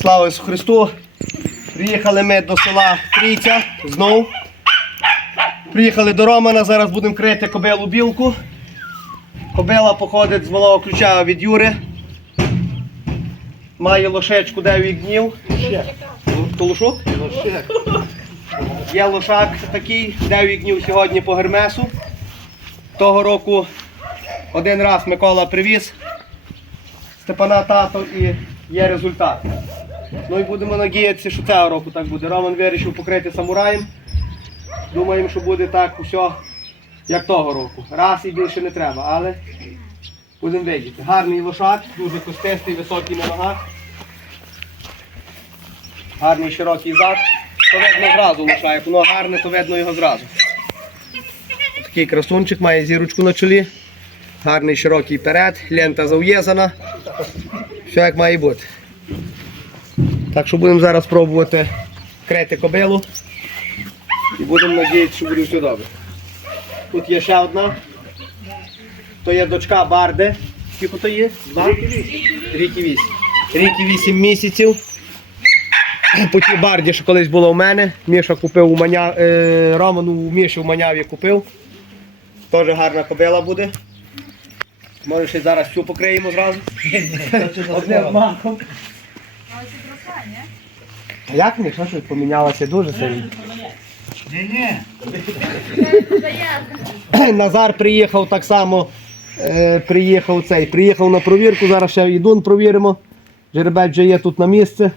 Слава Ісусу Христу! Приїхали ми до села Трійця знов. Приїхали до Романа, зараз будемо крити кобилу білку. Кобила походить з малого ключа від Юри. Має лошечку 9 днів. То лошок? Є лошак такий, 9 днів сьогодні по гермесу. Того року один раз Микола привіз Степана тато і є результат. Ну і будемо надіятися, що цього року так буде. Роман вирішив покрити самураєм. Думаємо, що буде так усе, як того року. Раз і більше не треба, але будемо видіти. Гарний лошак, дуже костистий, високий на ногах. Гарний широкий зад. То видно зразу лоша, як воно гарне, то видно його зразу. Такий красунчик має зірочку на чолі. Гарний широкий перед, лента зав'язана. Все як має бути. Так що будемо зараз пробувати крити кобилу. І будемо надіятися, що буде все добре. Тут є ще одна. То є дочка Барди. Скільки то є? Два? Рік і вісім. Рік і вісім місяців. По тій барді, що колись було у мене. Міша купив у маня... е, Роман у Міші в Маняві купив. Теж гарна кобила буде. Може ще зараз всю покриємо зразу. Одним махом. А як не? Що щось помінялося дуже сильно? Назар приїхав так само. Е, приїхав цей, приїхав на провірку, зараз ще йдун провіримо. Жеребець вже є тут на місце.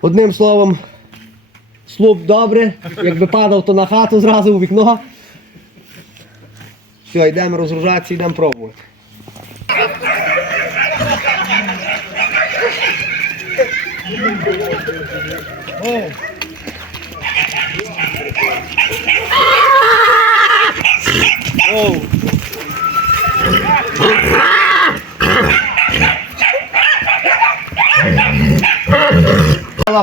Одним словом, слуп добре. Якби падав, то на хату зразу у вікно. Все, йдемо розгружатися, йдемо пробувати. Оу.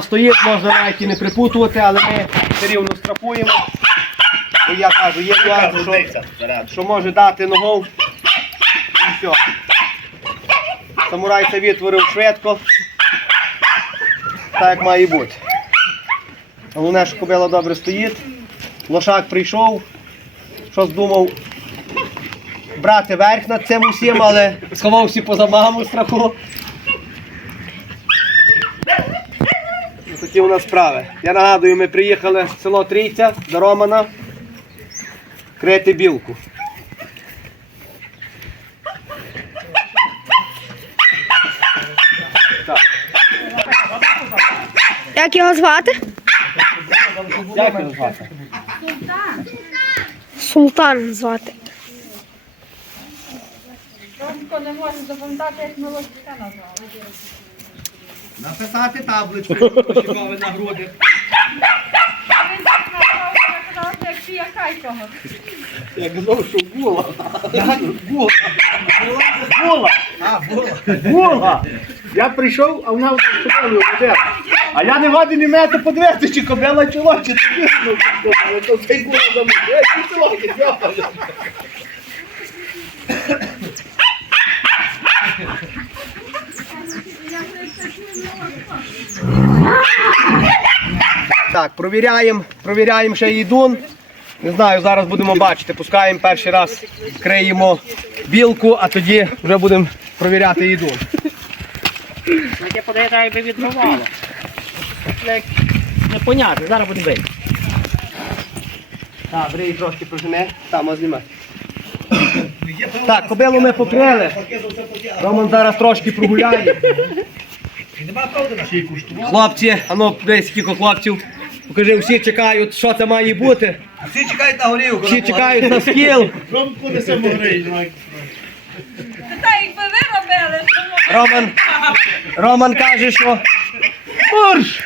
Стоїть, можна навіть і не припутувати, але ми все рівно страхуємо. Бо я кажу, є нюанс, що, що може дати ногов. І все. Самурай це відтворив швидко. Так має бути. Головне, що кобила добре стоїть. Лошак прийшов, щось думав брати верх над цим усім, але сховався поза маму страху. Такі у нас справи. Я нагадую, ми приїхали в село Трійця до Романа крити білку. Як його звати? Як його звати? Султан звати. Не може запам'ятати, як ми лошадка назвали. Написати табличку, пошикове на груди. Він так назвав, я як казав, що була. Була. Була. А, була. Була. Я прийшов, а вона в ходила. А я не годен не мети подивитися, чи кобила чи ло, чи ну, але. Ей, ти локи. Так, провіряємо, провіряємо ще їдун. Не знаю, зараз будемо бачити. Пускаємо перший раз, криємо білку, а тоді вже будемо провіряти їдун. Яке подає, якби відмивало. Непонятно, зараз будемо бити. Так, брій трошки прожене, там а знімай. Так, кобилу ми покрили. Роман зараз трошки прогуляє. Хлопці, а ну десь скільки хлопців. Покажи, всі чекають, що це має бути. Всі чекають на горілку. Всі чекають на скіл. Та якби ви робили, Роман, Роман каже, що. Мурш!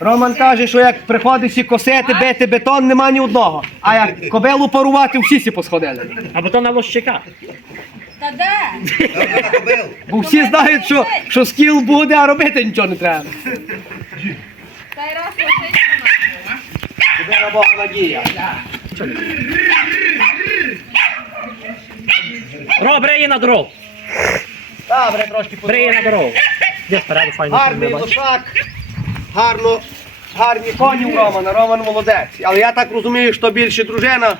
Роман каже, що як приходить всі косити, бити бетон, нема ні одного. А як кобилу парувати, всі сі посходили. Або то на лощика. Та де? Бо всі знають, що, що скіл буде, а робити нічого не треба. Та й раз Буде на Бога надія. Ро, бери її на дорогу. Добре, трошки Бери її на дорогу. Де спереду файно Гарний бачиш. лошак, гарно, гарні коні у Романа, Роман молодець. Але я так розумію, що більше дружина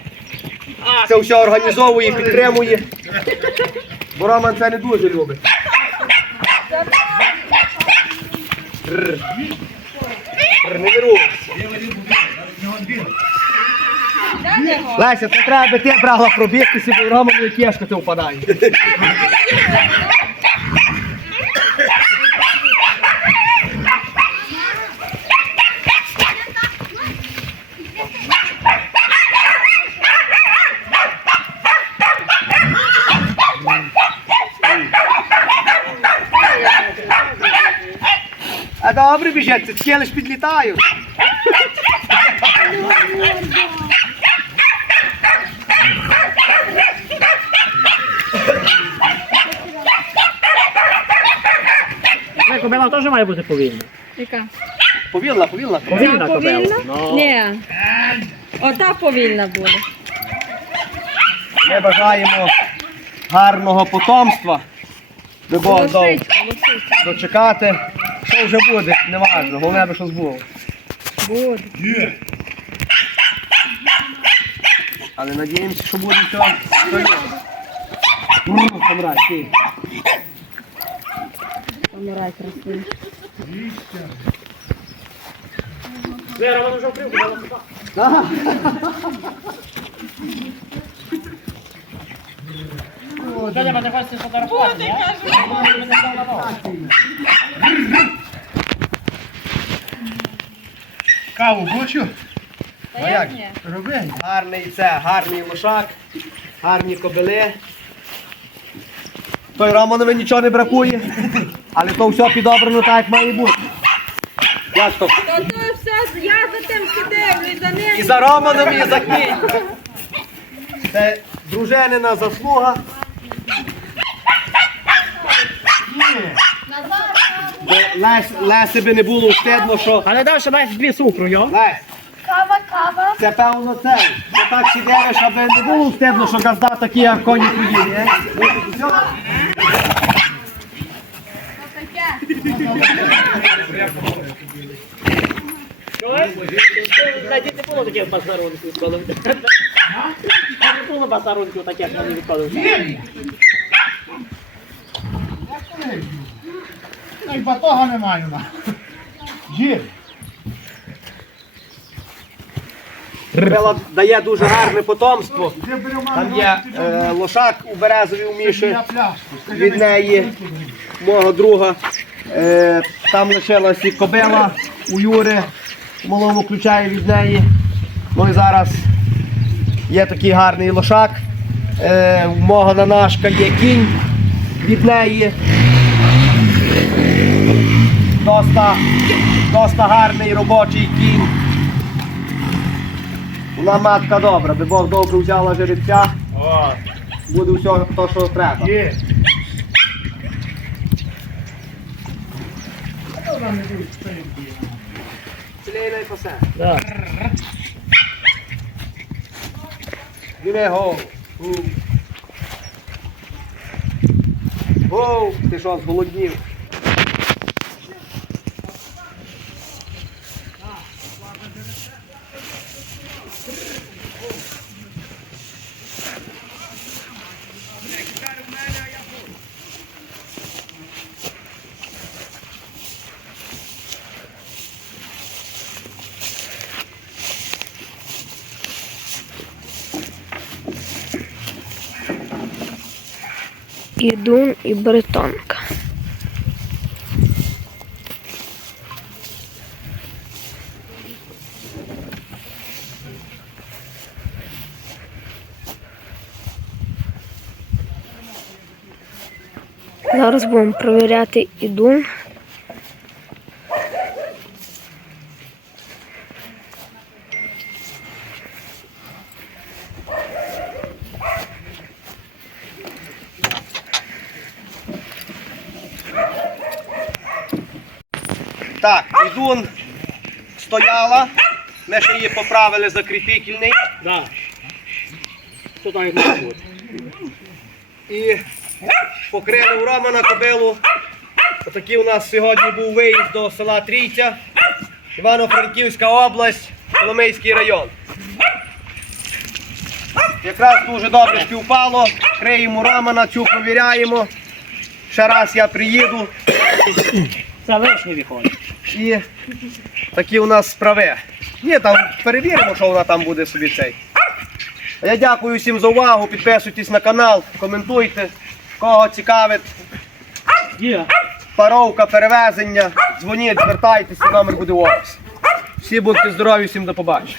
це все організовує, підтримує. Бо Роман це не дуже любить. Рр. Рр, Не вируйся. Леся, це треба би ти брала пробігтися, бо Роману кішка це впадає. А добре біжать, цицьки лиш підлітають. Кобила теж має бути повільна. Яка? Повільна, повільна. Повільна кобила. Ну, Ні. Ота повільна буде. Ми бажаємо гарного потомства. Би Бог дав Лошичка, лошичка. дочекати. Що вже буде, не важливо, головне, аби щось було. Буде. Але надіємося, що буде все. що є. Помирай, ти. Помирай красиво. Вера, вона вже вкрив, вона сюди. Дядя, мене хочеться сфотографувати, ні? Мене взяв на ногу. Каву хочу? Та як? ні? Роби. Гарний це, гарний лошак, гарні кобили. Той Романові нічого не бракує, але то все підобрано так, як має бути. Як то? То то все, я за тим сидив, і за ним. І за Романом, і за кінь. Це дружинина заслуга. Бо Лесь, Лесі би не було стидно, що Але далі дай дві цукру, йо. Лесь, Кава, кава. це певно це. Ти так сидиш, аби не було стидно, що газда такі, як коні твої, ні? Все. Та діти було таких базарунків, коли... Не було базарунків таких, як вони відколи. Ай, батога немає. Є. Кобила дає дуже гарне потомство. Там є е, лошак у березовій у Міші. Від неї. мого друга. Е, там лишилась і кобила у Юри, малому включає від неї. Ну і зараз є такий гарний лошак. Е, у мого нанашка є кінь від неї. Доста, доста гарний робочий кінь. Вона матка добра, би Бог добре взяла жеребця, буде все то, що треба. є. Селейна і посе. Диви, гоу. Гоу, ти що, зголоднів? Ідун і бретонка. Зараз будемо провіряти ідун. Так, ідун стояла. Ми ще її поправили. Да. Як має бути? І покрили у Романа кобилу Отакий у нас сьогодні був виїзд до села Трійця, Івано-Франківська область, Коломийський район. Якраз дуже добре співпало. Криємо Романа, цю провіряємо. Ще раз я приїду Це вишні виходить. і такі у нас справи. Ні, там перевіримо, що вона там буде собі цей. А я дякую всім за увагу. Підписуйтесь на канал, коментуйте. Кого цікавить Є. паровка, перевезення, дзвоніть, звертайтеся, номер буде в описі. Всі будьте здорові, всім до побачення.